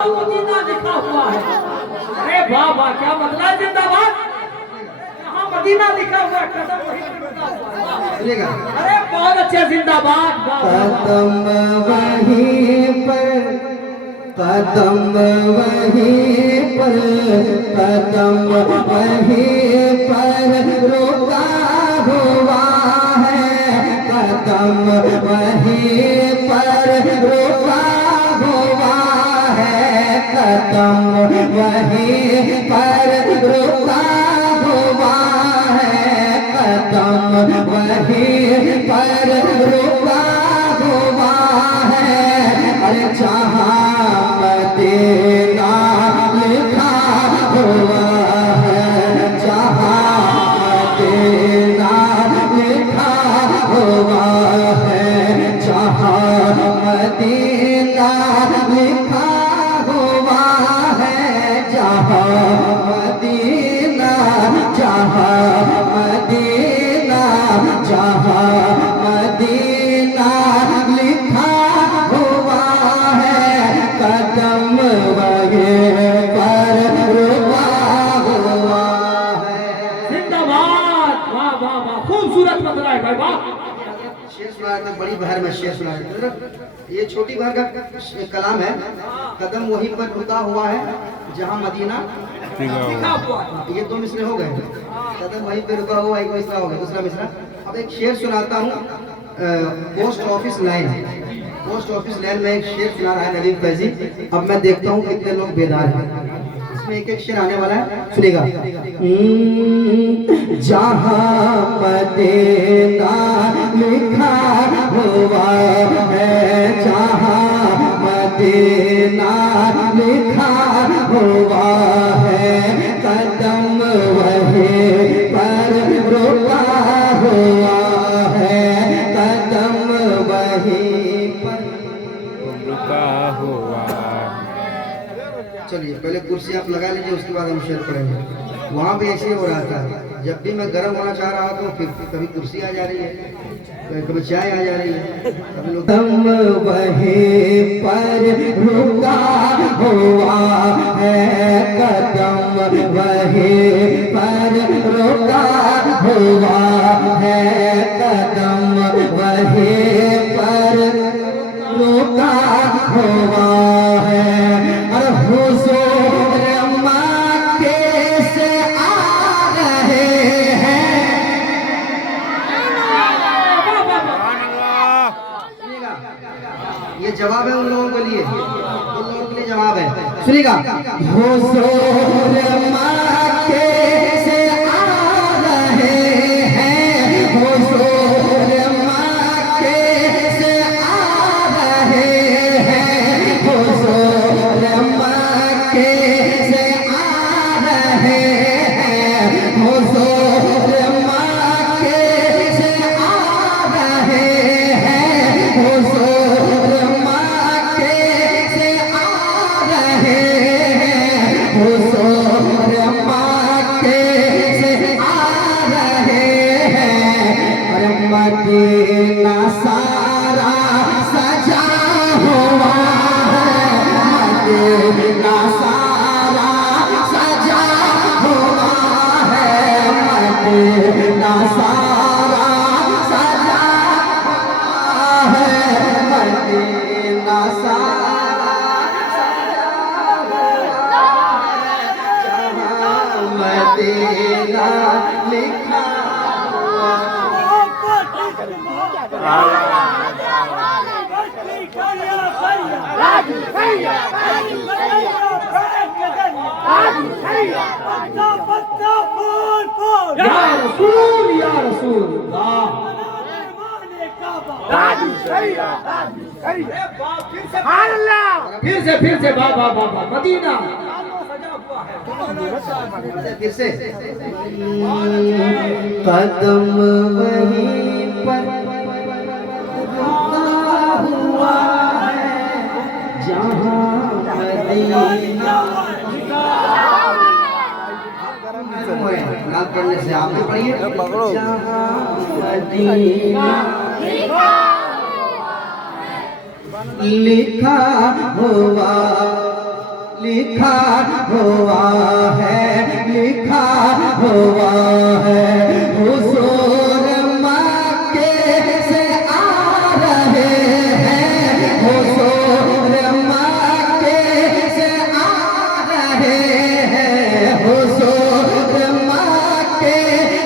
Medina लिखा हुआ है। अरे वाह वाह, क्या मतलब है, जिंदाबाद। यहाँ मदीना लिखा हुआ है, कदम वहीं पे रुका हुआ है। अरे बहुत अच्छे, जिंदाबाद। कदम वहीं पर, कदम वहीं पर, कदम वहीं पर रुका हुआ है, कदम वहीं पर रुका हुआ है, कदम वहीं पर रुका हुआ है, कदम वहीं पर रुका हुआ है। अरे जहाँ मदीना लिखा हुआ है, जहाँ मदीना लिखा हुआ है, जहाँ मदीना लिखा हुआ है, जहाँ मदीना, जहाँ मदीना, जहाँ मदीना लिखा हुआ है, कदम वहीं पर रुका हुआ है। जिंदाबाद। वाह वाह वाह, खूबसूरत मतलब है भाई, वाह। शेर सुनाया था, बड़ी बहर में शेर सुनाया था। ये छोटी बहर का कलाम है। कदम वहीं पर रुका हुआ है, जहाँ मदीना लिखा हुआ है। ये दो मिसरे हो गए। कदम वहीं पे रुका हुआ, एक मिसरा हो गया, दूसरा मिसरा। अब एक शेर सुनाता हूँ, post office line. Post office line में एक शेर सुना रहा है नदीम फैजी। अब मैं देखता हूँ कितने लोग बेदार हैं। इसमें एक एक शेर आने वाला है, सुनिएगा। जहाँ मदीना लिखा हुआ है, जहाँ मदीना लिखा हुआ है, कदम वहीं पर रुका हुआ है, कदम वहीं पर रुका हुआ। चलिए पहले कुर्सी आप लगा लीजिए, उसके बाद हम शेर पढ़ेंगे। वहाँ भी ऐसे ही हो रहा था, जब भी मैं गर्म होना चाह रहा तो फिर कभी कुर्सी आ जा रही है, कभी चाय आ जा रही है, कभी लोग कदम वहीं पर रुका हुआ है, कदम वहीं पर रुका हुआ है, कदम वहीं पर रुका हुआ है। अरे हुजूर मक्के से आ रहे हैं। ये जवाब है उन लोगों के लिए, उन लोगों के लिए जवाब है, सुनिएगा। हुजूर मक्के से आ रहे हैं, हुजूर मक्के से आ रहे हैं, हुजूर मक्के से आ रहे हैं, हुजूर मक्के से आ रहे हैं, हुजूर मक्के से आ रहे हैं, हुजूर मक्के से आ रहे हैं। अरे मदीना सारा सजा हुआ है, मदीना सारा सजा हुआ है, मदीना सारा सजा हुआ है, मदीना सारा सजा हुआ है, जहाँ मदीना लिखा हुआ है। या रसूल, या रसूल, वाह। फिर से वाह वाह वाह वाह, मदीना सजा हुआ है। फिर से कदम वहीं पर रुका हुआ है, जहाँ मदीना नाम पढ़ने से आप भी पढ़िए। जहाँ मदीना लिखा हुआ लिखा हुआ है, लिखा हुआ है। हुजूर मक्के से आ रहे हैं, हुजूर मक्के से आ रहे हैं, हुजूर मक्के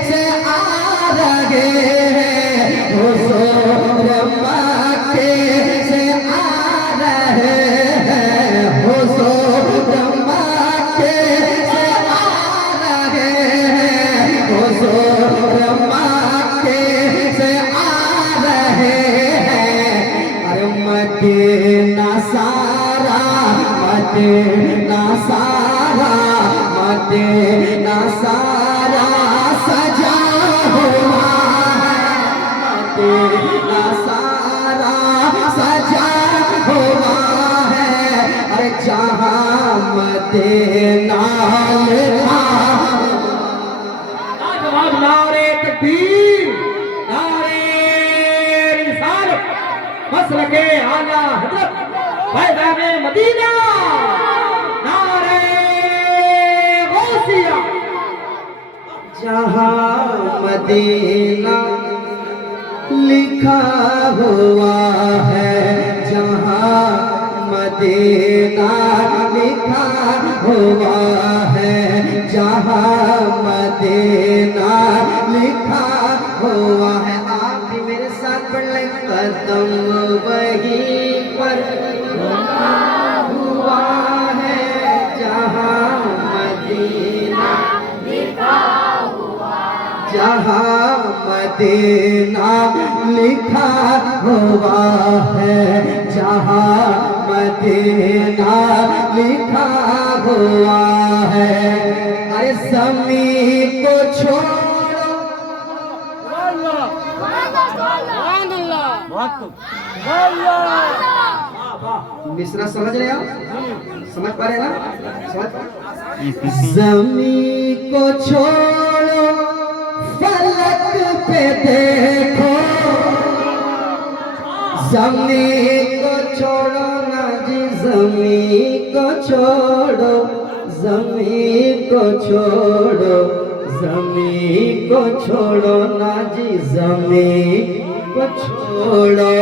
से आ रहे हैं, हुजूर मक्के से आ रहे हैं, हुजूर मक्के से आ रहे हैं, हुजूर मक्के से आ रहे हैं। अरे मदीना सारा, मदीना सारा, मदीना सारा सजा हुआ है, मदीना सारा सजा हुआ है। अरे जहाँ मदीना लिखा, जवाब नारे तकबीर, नारे रिसालत, मसलके आला हजरत पैगामे मदीना, नारे गौसिया। जहाँ मदीना लिखा हुआ है, जहाँ मदीना लिखा हुआ है, जहाँ मदीना लिखा हुआ है। आप भी मेरे साथ पढ़ लें, कदम वहीं पर रखा हुआ है, जहाँ मदीना जहाँ मदीना लिखा हुआ है, जहाँ मदीना लिखा हुआ है। अरे ज़मीन को छोड़ो, मिश्रा समझ रहे हो, समझ पा रहे ना, समझ पा। ज़मीन को छोड़ो, फलक पे देखो, ज़मीन को छोड़ो ना जी, ज़मीन को छोड़ो, ज़मीन को छोड़ो, ज़मीन को छोड़ो ना जी, ज़मीन को छोड़ो,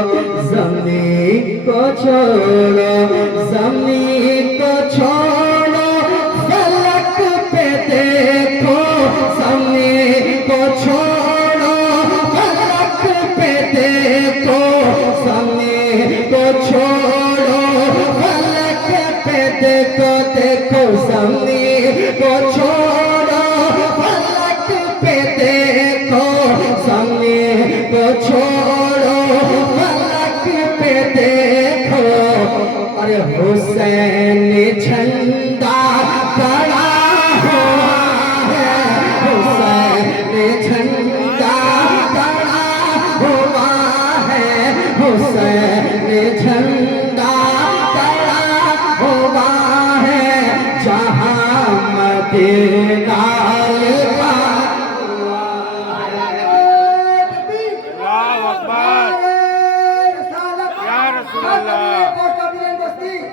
ज़मीन को छोड़ो, ज़मीन को छोड़ो, फलक पे देखो, ज़मीन को छोड़ो, फलक पे देखो, ज़मीन को छोड़ो, फलक पे देखो, देखो ज़मीन को छोड़ो, फलक पे देखो, ज़मीन को छोड़ो, फलक पे देखो। अरे हुसैन झंडा खड़ा हुआ है, हुसैन झंडा खड़ा हुआ है, हुसैन झंडा खड़ा हुआ है, जहाँ मदीना लिखा हुआ है। अल्लाहु अकबर, या रसूल अल्लाह,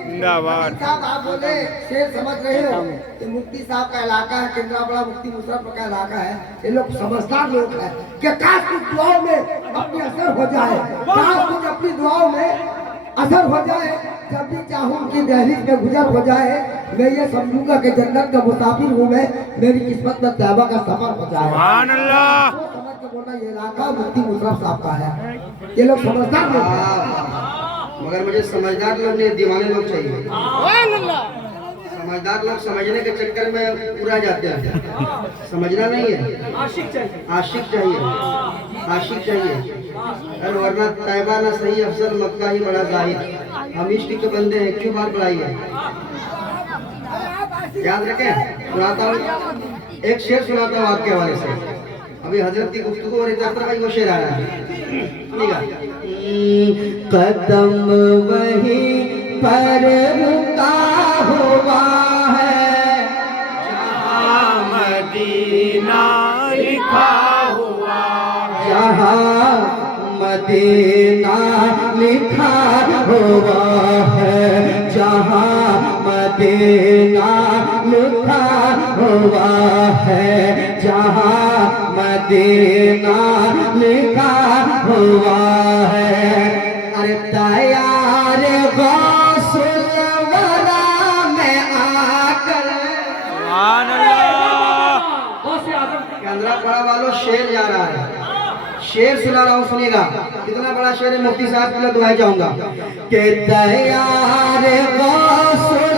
जिंदाबाद। साहब आप बोले शेर समझ रहे हो कि मुफ्ती साहब का इलाका है, केंद्रापड़ा मुफ्ती मुशर्रफ का इलाका है। ये लोग समझदार लोग हैं कि काश कुछ दुआओं में अपनी असर हो जाए, काश कुछ अपनी दुआओं में असर हो जाए। जब भी चाहूँ कि दहलीज में गुजर हो जाए, मैं ये समझूंगा कि जन्नत का मुसाफिर हूँ मैं, मेरी किस्मत में तैयबा का सफर हो जाए। सुभान अल्लाह। तो समझ के बोलना ये इलाका मुफ्ती मुशर्रफ साहब का है। ये लोग समझदार लोग हैं। मगर मुझे समझदार लोग नहीं, दीवाने लोग चाहिए। समझदार लोग समझने के चक्कर में पूरा जाते हैं, समझना नहीं है। आशिक चाहिए, आशिक चाहिए, आशिक चाहिए। अरे वरना तैयबा ना सही अफसर, मक्का ही बड़ा जाहिर। हम इश्क के बंदे हैं, क्यों बात बढ़ाई है। याद रखें, सुनाता हूँ एक शेर, सुनाता हूँ आपके हवाले से। अभी हजरत की गुफ्तगू और यात्रा का वो शेर आ रहा है। कदम वहीं पर रुका हुआ है, जहाँ मदीना लिखा हुआ है, जहाँ मदीना लिखा हुआ है, जहाँ मदीना लिखा हुआ है, जहाँ मदीना लिखा हुआ है। अरे तैयार गौसुल वरा में आकर सुभान अल्लाह। गौसे आजम केंद्रापड़ा वालों शेर जा रहा है, शेर सुना रहा हूँ, सुनिएगा। कितना बड़ा शेर है, मुफ्ती साहब के लिए दुआई जाऊंगा कि तैयार गौसुल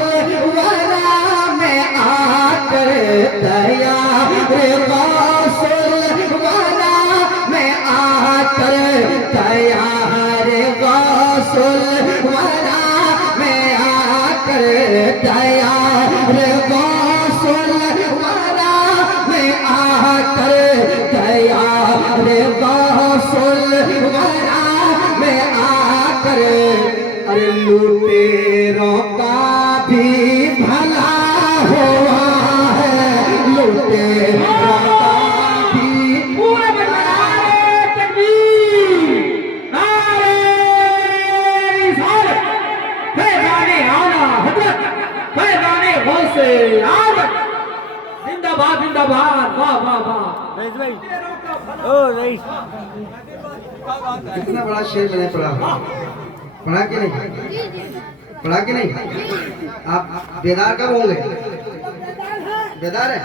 वरा में आकर, तैयार गौसुल वरा में आकर, तैयार गौसुल वरा में आकर, तैयार गौसुल वरा में आकर, तैयार गौसुल वरा में आकर, अरे लुटेरों का भी भला हुआ है, लुटेरों का भी पूरे में नारे तकबीर, नारे रिसालत, फैज़ाने आला हज़रत, फैज़ाने गौसे आज़म, जिंदाबाद जिंदाबाद, वाह वाह वाह। रईस भाई, ओ रईस, कितना बड़ा शेर मैंने पढ़ा, पढ़ा कि नहीं, पढ़ा कि नहीं? आप बेदार कब होंगे? बेदार है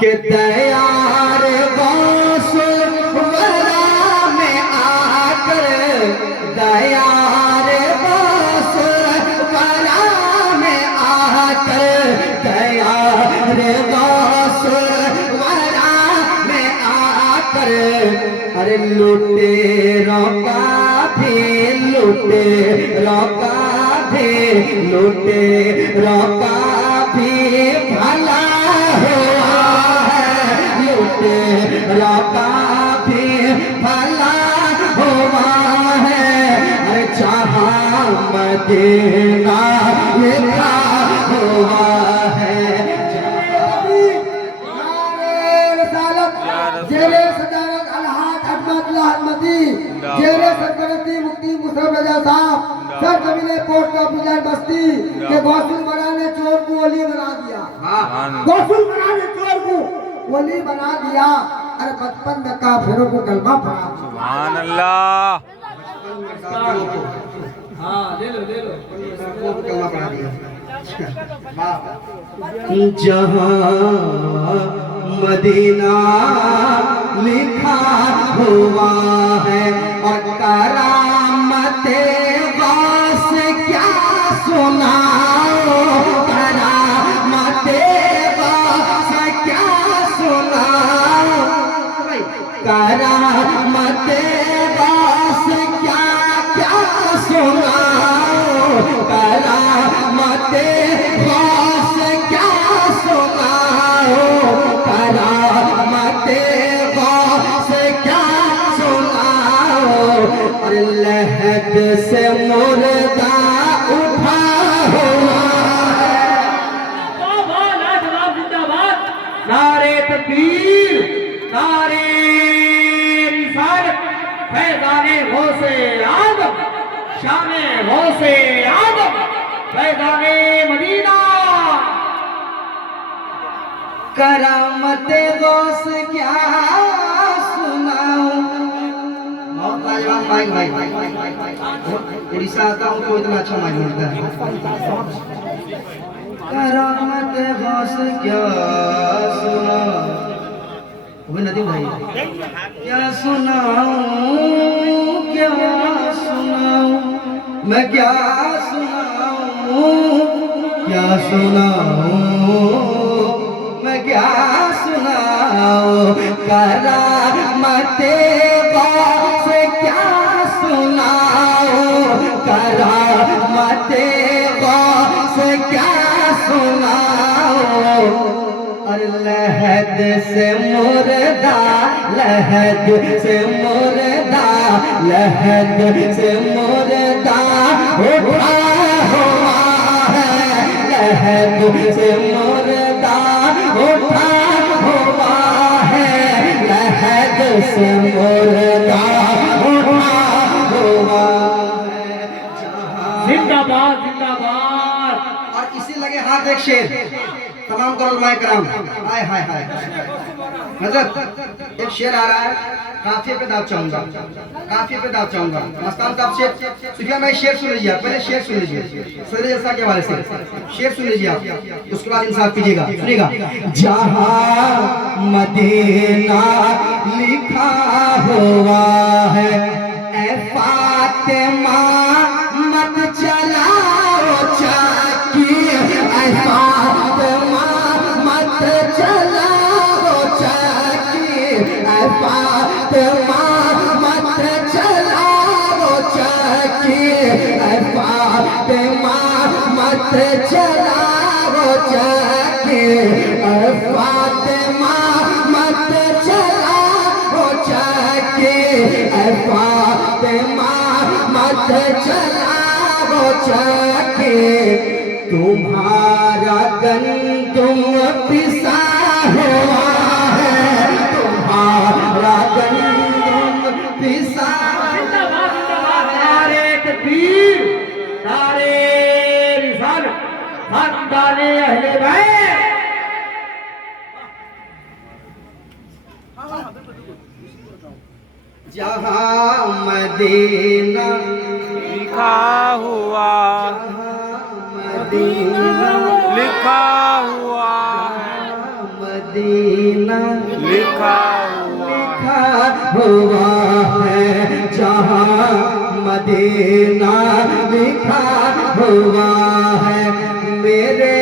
कि तैयार गौसुल वरा में आकर, तैयार गौसुल वरा में आकर, तैयार गौसुल वरा में आकर, अरे लुटेरों का भी, लुटेरों का भी, लुटेरों का भी भला हुआ है, लुटेरों का भी भला हुआ है। अरे जहाँ मदीना लिखा हुआ है, जेरे सदारत अलहाज अहमदुल्लाह अहमदी, जेरे सरकरती मुफ्ती मुशर्रफ रजा साहब, सर कबीले पोस्ट का पुजारी बस्ती के गौसुल वरा ने चोर को वली बना दिया, गौसुल वरा ने चोर को वली बना दिया। अरे बचपन में काफिरों को कलमा पढ़ा। सुभान अल्लाह। हाँ ले लो ले लो। कलमा पढ़ा दिया। जहाँ मदीना लिखा हुआ है, और करामते गौस क्या सुनाओ, करामते गौस क्या सुनाओ, करामते गौस क्या क्या सुनाओ, करामते गौस क्या सुनाओ, करामते गौस क्या सुनाओ, और लहद से मुर्दा उठा हुआ है। वाह वाह, लाजवाब, जिंदाबाद, नारे तकबीर, नारे रिसालत, फैज़ाने गौसे आज़म, शाने गौसे आज़म, फैज़ाने मदीना। करामते गौस क्या सुनाऊं। बहुत लाजवाब माइक भाई, उड़ीसा आता हूँ तो इतना अच्छा माइक मिलता है। करामते गौस क्या सुनाऊं, वो नदीम भाई, क्या सुनाऊं, क्या सुनाऊं, मैं क्या सुनाऊं, क्या सुनाऊं, मैं क्या सुनाऊं, करामते गौस क्या सुनाऊं, करामते गौस क्या सुनाऊं, और लहद से मुर्दा, लहद से मुर्दा, लहद से मुर्दा उठा हुआ है, लहद से मुर्दा उठा हुआ है, लहद से मुर्दा उठा हुआ है। जिंदाबाद जिंदाबाद। लगे हाथ एक शेर, तमाम करो माए कराम। हाय हाय हाय हजरत, एक शेर आ रहा है, काफिये पे दाव चाहूंगा, काफिये पे दाव चाहूंगा। मस्तान साहब शेर सुनिए, मैं शेर सुन लीजिए, पहले शेर सुन लीजिए, सदर जलसा के हवाले से शेर सुन लीजिए आप, उसके बाद इंसाफ कीजिएगा। सुनिएगा। जहाँ मदीना लिखा हुआ है, ऐ फातिमा मत चलाओ चाकी, ऐ फातिमा मत चलाओ चाकी, ऐ फातिमा मत चलाओ चाकी, ऐ फातिमा मत चलाओ चाकी, ऐ फातिमा मत चलाओ चाकी, ऐ फातिमा मत चलाओ चाकी, तुम्हारा गंदुम पिसा हुआ है, तुम्हारा गंदुम पिसा। जिंदाबाद जिंदाबाद, नारे तकबीर, नारे रिसालत, खानदाने अहले बैत। जहाँ मदीना लिखा हुआ, मदीना लिखा हुआ, मदीना लिखा हुआ, लिखा हुआ है, जहाँ मदीना लिखा हुआ है, मेरे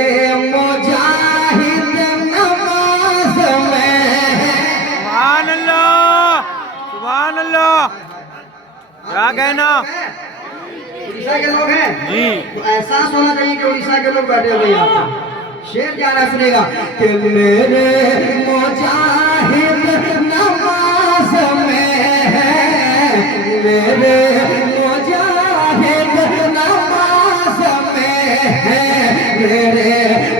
मुजाहिद नमाज में है। सुभान अल्लाह, सुभान अल्लाह। क्या कहना उड़ीसा के लोग हैं जी, तो एहसास होना चाहिए कि उड़ीसा के लोग बैठे हुए हैं यहाँ पे। शेर क्या रहा सुनेगा कि मेरे मुजाहिद नमाज में है, मेरे मुजाहिद नमाज में है, मेरे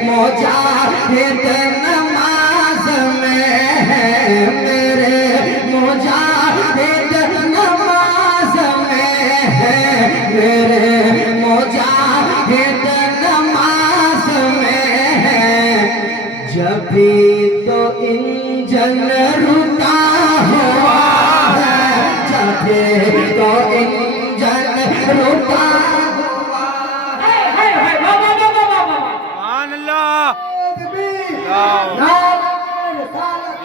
मुजाहिद नमाज में है, मेरे मुजाहिद नमाज में है, मेरे मुजाहिद नमाज में है, जब भी तो इंजन रुका हुआ है, जब भी तो इंजन रुका हुआ है। हाय हाय वाह वाह वाह वाह वाह वाह। सुभान अल्लाह,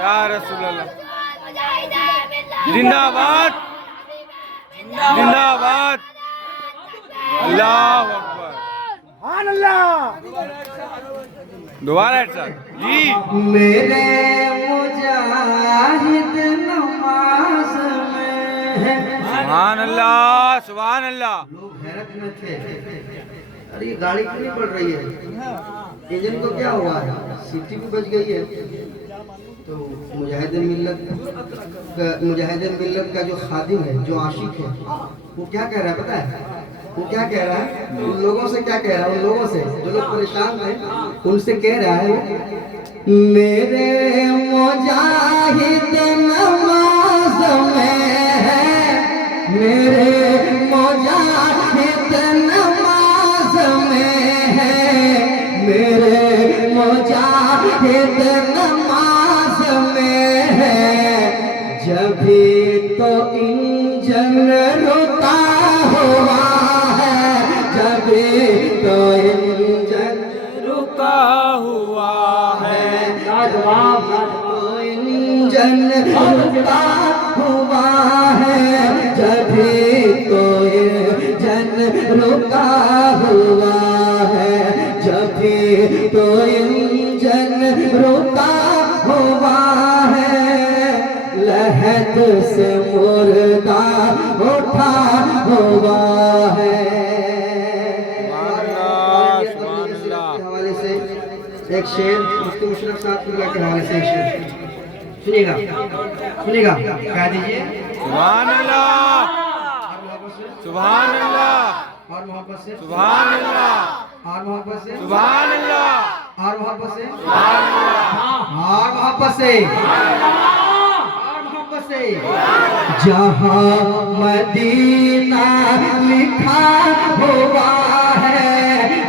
या रसूल अल्लाह। जिंदाबाद, जिंदाबाद, अल्लाह अकबर, सुभान अल्लाह। दोबारा एक साथ जी। मेरे मुजाहिद नमाज में है। सुभान अल्लाह, सुभान अल्लाह। लोग हैरत में थे, अरे ये गाड़ी क्यों नहीं पड़ रही है, इंजन को क्या हुआ है, सीटी भी बच गई है। तो मुजाहिदीन मिल्लत का जो खादिम है, जो आशिक है, वो क्या कह रहा है पता है, वो क्या कह रहा है, उन लोगों से क्या कह रहा है, उन लोगों से जो लोग परेशान थे उनसे कह रहा है वो, मेरे मुजाहिद नमाज में है, मेरे मुजाहिद नमाज में है, मेरे मुजाहिद नमाज में है, जब भी तो इंजन रुका हुआ है, जब भी तो इंजन रुका हुआ है, लाजवाब तो इंजन रुका हुआ है, जब भी तो इंजन रुका हुआ है, जब भी तो इंजन रुका हुआ है, लहद से मुर्दा उठा हुआ है। के हवाले से एक शेर, मुफ्ती मुशर्रफ साहब के हवाले से एक शेर सुनिएगा, सुनिएगा, कह दीजिए। सुभान अल्लाह, सुभान अल्लाह, और मोहब्बत से, सुभान अल्लाह, और मोहब्बत से, सुभान अल्लाह, और मोहब्बत से, सुभान अल्लाह, और मोहब्बत से, और मोहब्बत से। जहाँ मदीना लिखा हुआ है,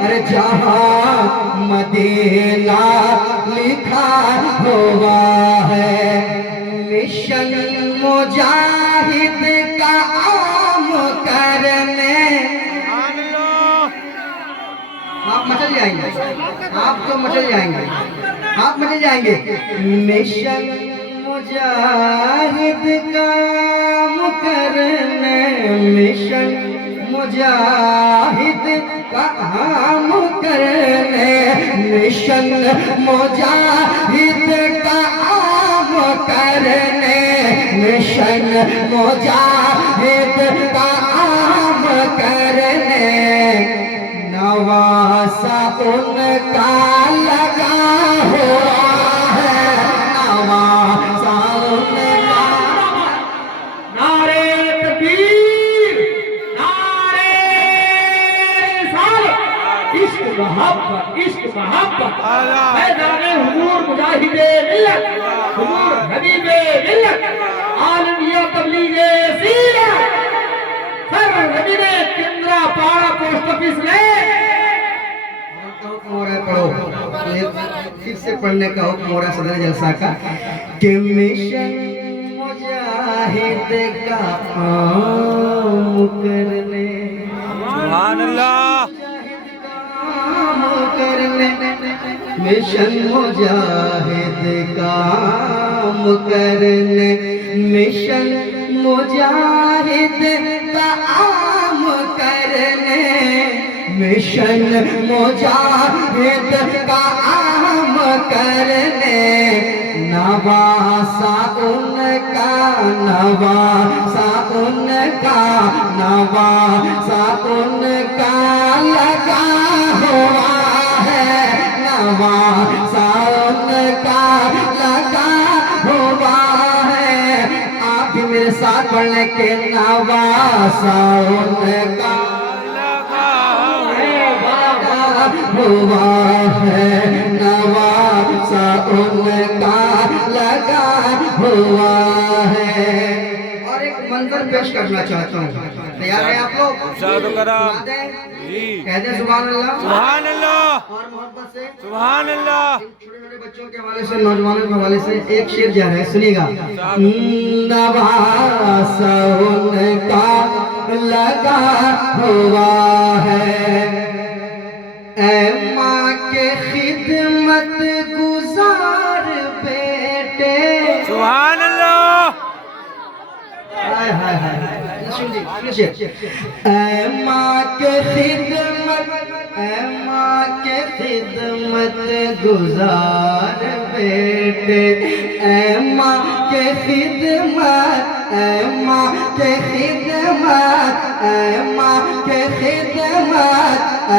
अरे जहाँ मदीना लिखा हुआ है, मिशन मुजाहिद का आम करने। आप मचल जाएंगे, आप तो मचल जाएंगे, आप मचल जाएंगे। मिशन मुजाहिद काम करने, मिशन मुजाहिद काम करने, मिशन मुजाहिद काम करने, मिशन मुजाहिद काम करने। नवासा उनका लगा हुआ है, नवासा उनका। नारे तकबीर, नारे रिसालत, इश्क मोहब्बत, इश्क मोहब्बत। मैदाने हुजूर मुजाहिदे मिल्लत, हुजूर हबीबे मिल्लत, आलमिया तबलीगे सीरत, सरजमीने केंद्रापाड़ा पोस्ट ऑफिस ले। हुक्म हो रहा है, पढ़ो। एक फिर से पढ़ने का हुक्म हो रहा है सदर जलसा का कि मिशन मुजाहिद का काम करने, सुभान अल्लाह, काम करने, मिशन मुजाहिद काम करने, मिशन मुजाहिद काम करने, मिशन मुजाहिद काम करने। नवासा उनका, नवासा उनका, नवासा उनका लगा हुआ है, नवासा उनका लगा हुआ है। आप भी मेरे साथ पढ़ने के नवासा उनका हुआ है, नवासा उनका लगा हुआ है। और एक मंजर पेश करना चाहता हूँ, तैयार है आप लोग? इरशाद करा जी, कहते हैं सुभान अल्लाह, सुभान अल्लाह, और मोहब्बत से सुभान अल्लाह। छोटे छोटे बच्चों के हवाले से, नौजवानों के हवाले से एक शेर जा रहा है, सुनिएगा। नवासा उनका लगा हुआ है, ऐ माँ के खिदमत गुजार बेटे। सुभान अल्लाह, हाय हाय हाय, सुनिए, ऐ माँ के खिदमत, ऐ माँ के खिदमत गुजार बेटे, ऐ माँ के खिदमत, ऐ माँ के खिदमत, ऐ माँ के खिदमत, ऐ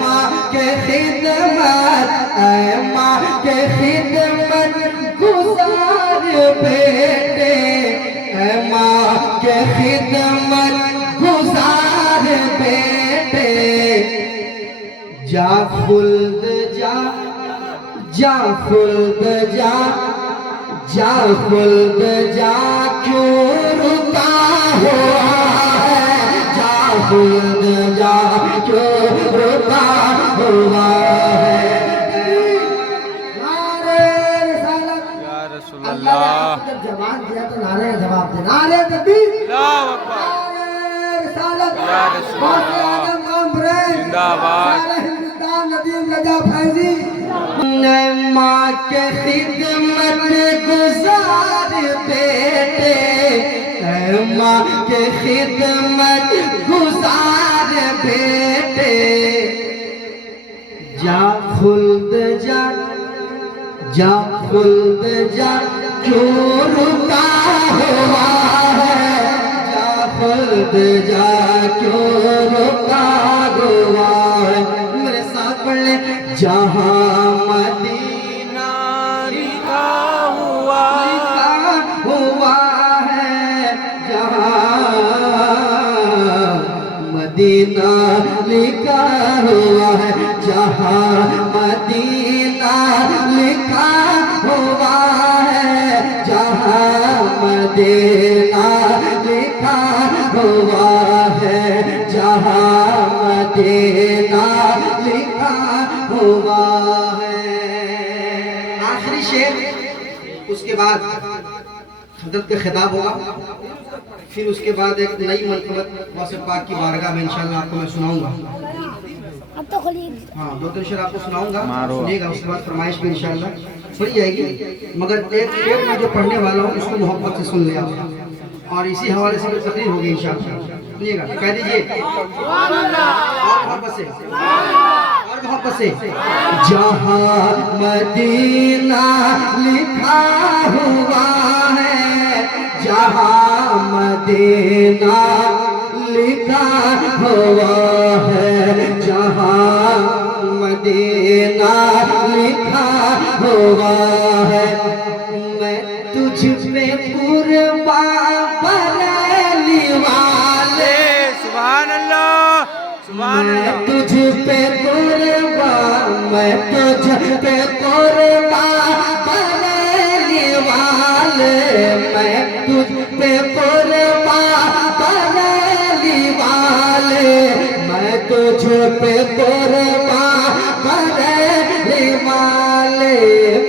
माँ के खिदमत, ऐ माँ के खिदमत गुजार बेटे, ऐ माँ के खिदमत गुजार बेटे। जा खुल्द जा, जा खुल्द जा, जा खुल्द जा, क्यों रुका हुआ है, जा खुल्द जा, क्यों रुका हुआ है। नारे रिसालत। या रसूल अल्लाह ने अल्लाह, आपको जब जवाब दिया तो नारे का जवाब दे। नारे तकबीर, अल्लाहु अकबर, नारे रिसालत, या रसूल गौसे अल्लाह, आजम कॉन्फ्रेंस, जिंदाबाद। सारा हिंदुस्तान नदीम रजा फैजी। माँ के खिदमत गुजार बेटे, ऐ माँ के खिदमत गुजार बेटे। जा खुल्द जा, जा खुल्द जा, क्यों रुका हुआ है, जा खुल्द जा, क्यों रुका हुआ है। मेरे साथ पढ़ ले, जहाँ मदीना लिखा हुआ, लिखा हुआ है, जहाँ मदीना लिखा हुआ है, जहाँ मदीना लिखा हुआ है, जहाँ मदीना लिखा हुआ है, जहाँ मदीना लिखा है। आखिरी शेर, उसके बाद हजरत का खिताब होगा, फिर उसके बाद एक नई मनकबत वासिफ पाक की बारगाह में इंशाल्लाह आपको मैं सुनाऊंगा। हाँ, 2-3 शेर आपको सुनाऊंगा, सुनिएगा, उसके बाद फरमाइश भी इंशाल्लाह पढ़ी जाएगी। मगर एक शेर मैं जो पढ़ने वाला हूँ उसको मोहब्बत से सुन लिया और इसी हवाले से तकरीर होगी इंशाल्लाह। सुनिएगा, कह दीजिए और मोहब्बत से, और मोहब्बत से। जहाँ मदीना लिखा हुआ है, जहाँ मदीना लिखा हुआ है, जहाँ मदीना लिखा हुआ है, मैं तुझ पे कुर्बान बरेली वाले, सुभान अल्लाह, सुभान मैं अल्लाह। तुझ पे कुर्बान, मैं तुझ पे कुर्बान बरेली वाले, मैं तुझ पे कुर्बान बरेली वाले, मैं तुझ पे कुर्बान बरेली वाले,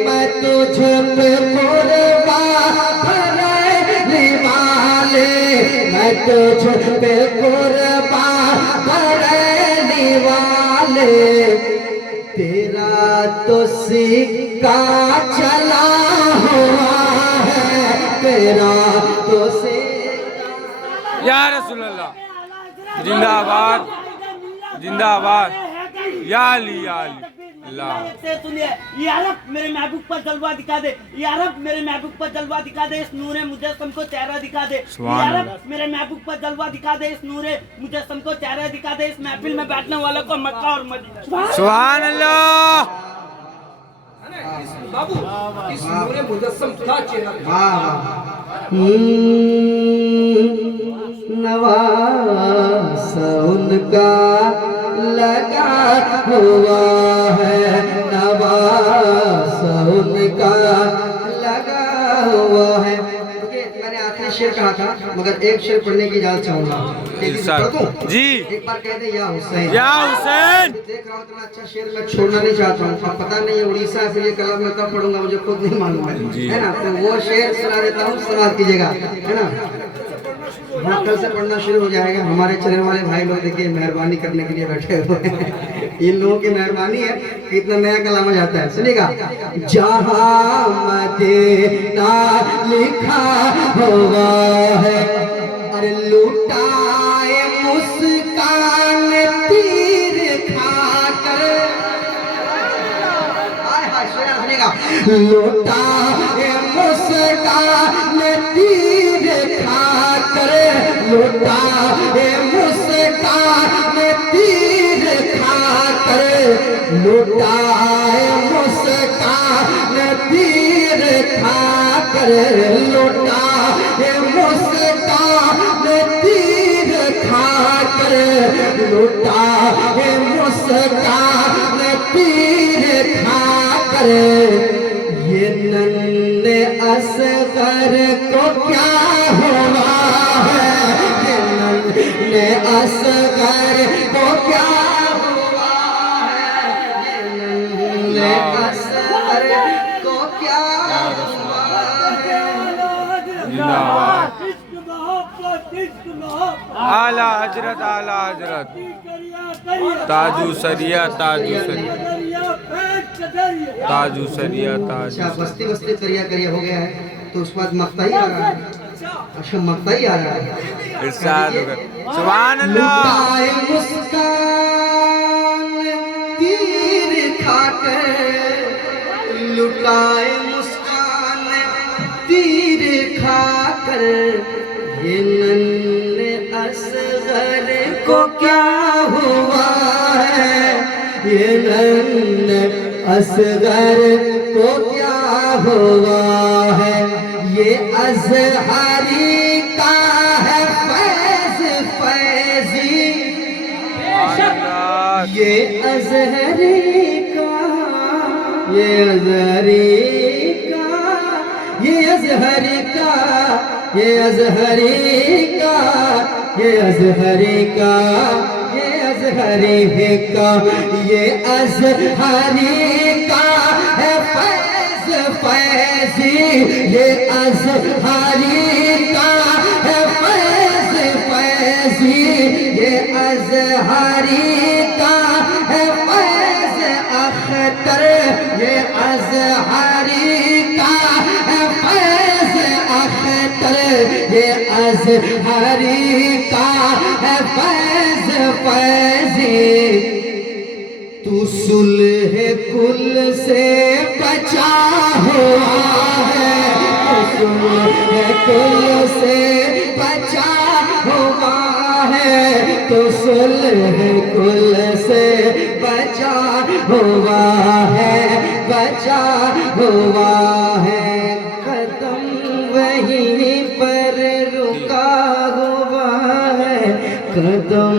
मैं तुझ पे कुर्बान बरेली वाले, मैं तुझ पे कुर्बान बरेली वाले। तेरा तो सिक्का चला हुआ है, तेरा तो सिक्का। या रसूल अल्लाह, जिंदाबाद, जिंदाबाद, या अली, या अली अल्लाह। से सुनिए, या रब मेरे महबूब पर जलवा दिखा दे, या रब मेरे महबूब पर जलवा दिखा दे, इस नूरे मुजस्सम को चेहरा दिखा दे, या रब मेरे महबूब पर जलवा दिखा दे, इस नूरे मुजस्सम को चेहरा दिखा दे, इस महफिल में बैठने वालों को मक्का और मदीना। सुभान अल्लाह। बाबू, इस नूरे मुजस्सम का चेहरा नवास उनका लगा हुआ है, नवास उनका लगा हुआ है। मैंने आखिरी शेर कहा था, मगर एक शेर पढ़ने की इजाजत चाहूंगा। जी, एक बार कह दे, या हुसैन। या हुसैन। देख रहा हूँ इतना अच्छा शेर मैं छोड़ना नहीं चाहता हूँ। अब पता नहीं है उड़ीसा फिर ये कलम में कब पढ़ूंगा, मुझे खुद नहीं मालूम है ना। तो वो शेर सुना देता हूँ, समाप्त कीजिएगा, है ना। हाँ, कल से पढ़ना शुरू हो जाएगा। हमारे चैनल वाले भाई लोग देखिए मेहरबानी करने के लिए बैठे हुए हैं। इन लोगों की मेहरबानी है कि इतना नया कलाम जाता है। सुनिएगा, जहाँ मदीना लिखा हुआ है, अरे लुटाए मुस्कान तीर खाकर, लुटाए मुस्कान तीर खाकर, लुटाए मुस्कान तीर खाकर, लुटाए मुस्कान तीर खाकर, लुटाए मुस्कान तीर खाकर, लुटाए मुस्कान तीर खाकर। ये नन्हे असगर को क्या हुआ है, ये नन्हे असगर को क्या हुआ है, ये नन्हे असगर को क्या हुआ है। जिंदाबाद। इश्क मोहब्बत, इश्क मोहब्बत, आला हजरत, आला हजरत, ताजू सरिया, ताजू सरिया, ताजू सरिया, ताजू अच्छा, बस्ती बस्ती करिया करिया हो गया है, तो उसके बाद मक्ता ही आ रहा है। अच्छा, मक्ता ही आ रहा है। इरशाद हो गया। सुभान अल्लाह। लुटाए मुस्कान तीर खाकर, लुटाए मुस्कान तीर खाकर, ये नन्हे असगर को क्या हुआ है, ये नन्हे असगर को क्या हुआ है। ये अज़हरी का है फैज़ फैज़ी, ये अज़हरी का, ये अज़हरी का, ये अज़हरी का, ये अज़हरी का, ये अज़हरी का, ये अज़हरी का, ये अज़हरी ये अज़हारी का है फैज़ फैज़ी, ये अज़हारी का है फैज़ अख्तर, ये अज़हारी का है फैज़ अख्तर, ये अज़हारी का है फैज़ फैज़ी। तू सुलह कुल से बचा हुआ है, तू सुलह कुल से बचा हुआ है, तू सुलह कुल से बचा हुआ है, बचा हुआ है। कदम वहीं पर रुका हुआ है, कदम